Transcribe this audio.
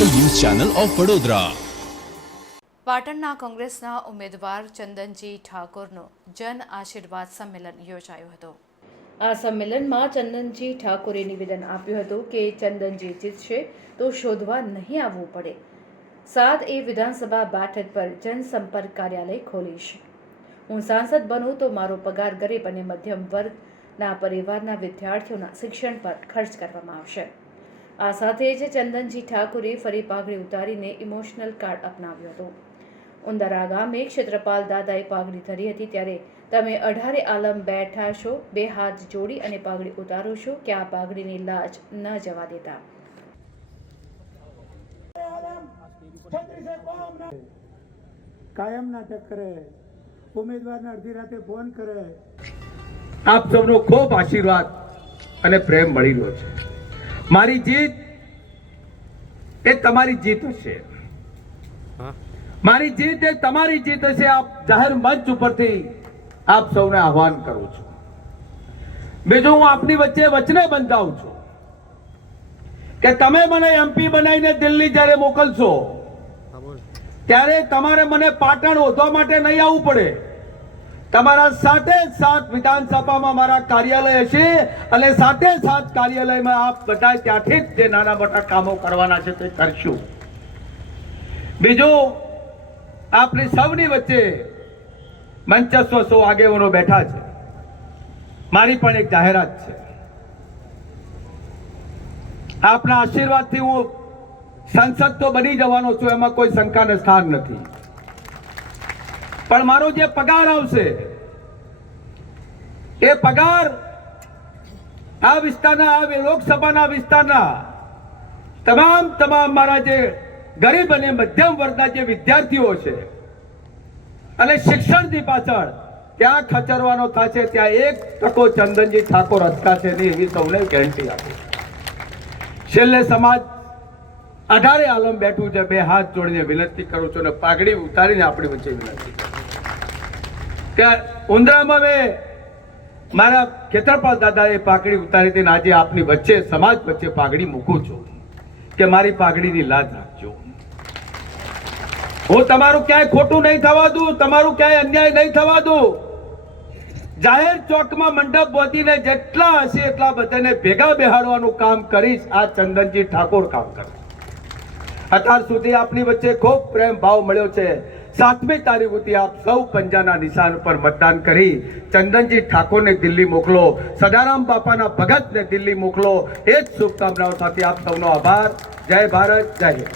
Channel of Vadodara. પાટણના કોંગ્રેસના ઉમેદવાર ચંદનજી ઠાકોરનો જન આશીર્વાદ સંમેલન યોજાયો હતો. આ સંમેલનમાં ચંદનજી ઠાકોરે નિવેદન આપ્યું હતું કે ચંદનજી જીતશે તો શોધવા નહીં આવવું પડે. સાત એ વિધાનસભા બેઠક પર જનસંપર્ક કાર્યાલય ખોલીશ. હું સાંસદ બનું તો મારો પગાર ગરીબ અને મધ્યમ વર્ગના પરિવારના વિદ્યાર્થીઓના શિક્ષણ પર ખર્ચ કરવામાં આવશે. આ સાથે જ ચંદનજી ઠાકુરે ફરી પાઘડી ઉતારીને ઇમોશનલ કાર્ડ અપનાવ્યો હતો. ઉંદરા ગામે ક્ષેત્રપાલ દાદાએ પાઘડી ધરી હતી ત્યારે તમે અઢારે આલમ બેઠા છો બે હાથ જોડી અને પાઘડી ઉતારો છો કે આ પાઘડીની લાજ ન જવા દેતા? કાયમના ચક્કરે ઉમેદવારને અડધી રાતે ફોન કરે. આપ સૌનો ખૂબ આશીર્વાદ અને પ્રેમ મળી રહ્યો છે. મારી જીત એ તમારી જીત હશે. મારી જીત એ તમારી જીત હશે. આપ જાહેર મંચ ઉપરથી આપ સૌને આહવાન કરું છું. બીજું હું આપની વચ્ચે વચને બંધાવું છું કે તમે મને એમપી બનાવીને દિલ્હી જ્યારે મોકલશો ત્યારે તમારે મને પાટણ ઓધવા માટે નહીં આવવું પડે. તમારા સાથે સાત વિધાનસભામાં મારા કાર્યાલય હશે અને સાથે સાત કાર્યાલયમાં આપ બધા ત્યાંથી જ જે નાના મોટા કામો કરવાના છે તે કરશું. બીજું આપણી સૌની વચ્ચે મંચસ્વ સૌ આગેવાનો બેઠા છે. મારી પણ એક જાહેરાત છે. આપના આશીર્વાદથી હું સંસદ તો બની જવાનો છું, એમાં કોઈ શંકાને સ્થાન નથી. પણ મારો જે પગાર આવશે, એ પગાર આ વિસ્તારના, આ લોકસભાના વિસ્તારના તમામ તમામ મારા જે ગરીબ અને મધ્યમ વર્ગના જે વિદ્યાર્થીઓ છે અને શિક્ષણની પાછળ ત્યાં ખચરવાનો થશે, ત્યાં એક ટકો ચંદનજી ઠાકોર અટકાશે નહીં એવી સૌને ગેરંટી આપે છેલ્લે સમાજ અઢારે આલમ બેઠું છે, બે હાથ જોડીને વિનંતી કરું છું અને પાઘડી ઉતારીને આપણી વચ્ચે વિનંતી કરું. ઉંદરામાં મેં મારા ખેતરપાલ દાદાએ પાઘડી ઉતારી હતી આજે આપની વચ્ચે, સમાજ વચ્ચે પાઘડી મૂકું છું કે મારી પાઘડીની લાજ રાખજો. હું તમારું ક્યાંય ખોટું નહીં થવા દઉં, તમારું ક્યાંય અન્યાય નહીં થવા દઉં. જાહેર ચોકમાં મંડપ બોધીને જેટલા હશે એટલા બધાને ભેગા બેહાડવાનું કામ કરીશ. આ ચંદનજી ઠાકોર કામ કરે. અત્યાર સુધી આપની વચ્ચે ખૂબ પ્રેમ ભાવ મળ્યો છે. સાતમી તારીખ સુધી આપ સૌ પંજાના નિશાન પર મતદાન કરી ચંદનજી ઠાકોરને દિલ્હી મોકલો, સદારામ બાપાના ભગતને દિલ્હી મોકલો. એ જ શુભકામનાઓ સાથે આપ સૌનો આભાર. જય ભારત, જય હિન્દ.